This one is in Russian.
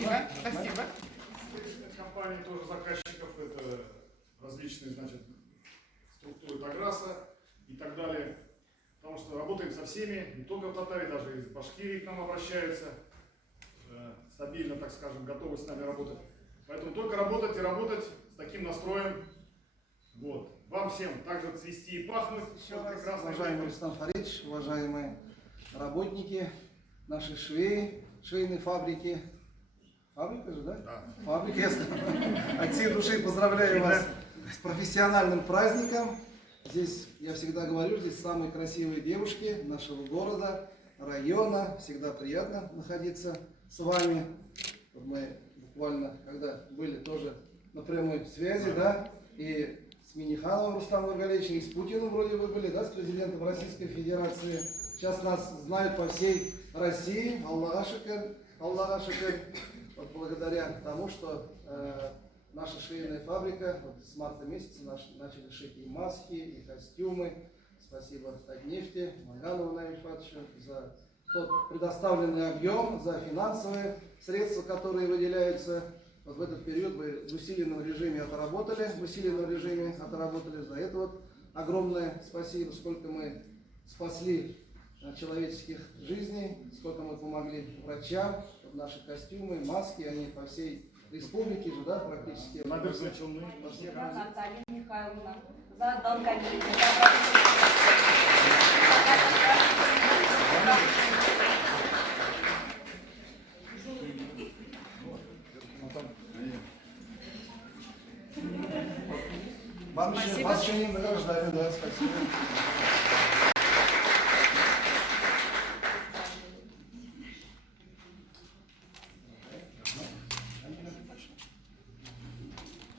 Спасибо, спасибо. Компании тоже заказчиков, это различные, значит, структуры Таграса и так далее. Потому что работаем со всеми, не только в Татарии, даже из Башкирии к нам обращаются. Стабильно, так скажем, готовы с нами работать. Поэтому только работать и работать с таким настроем. Вот. Вам всем также цвести и пахнуть. Еще раз, уважаемый Рустам Фаридович, уважаемые работники, наши швеи, швейной фабрики. Фабрика же, да? Да. Фабрика, я сказал. От всей души поздравляю вас с профессиональным праздником. Здесь, я всегда говорю, здесь самые красивые девушки нашего города, района. Всегда приятно находиться с вами. Мы буквально, когда были тоже на прямой связи, да, и с Минихановым Рустамом Нургалиевичем, и с Путиным вроде вы были, да, с президентом Российской Федерации. Сейчас нас знают по всей России. Аллах шукр, Аллах шукр. Вот благодаря тому, что наша швейная фабрика вот с марта месяца начали шить и маски, и костюмы. Спасибо Татнефти, Маганову Наилю Фатовичу за тот предоставленный объем, за финансовые средства, которые выделяются. Вот в этот период вы в усиленном режиме отработали, За это вот огромное спасибо, сколько мы спасли человеческих жизней, сколько мы помогли врачам. Вот наши костюмы, маски, они по всей республике же, да, практически. Спасибо, Наталья Михайловна, за долголетие. Вас еще не награждали, да, спасибо.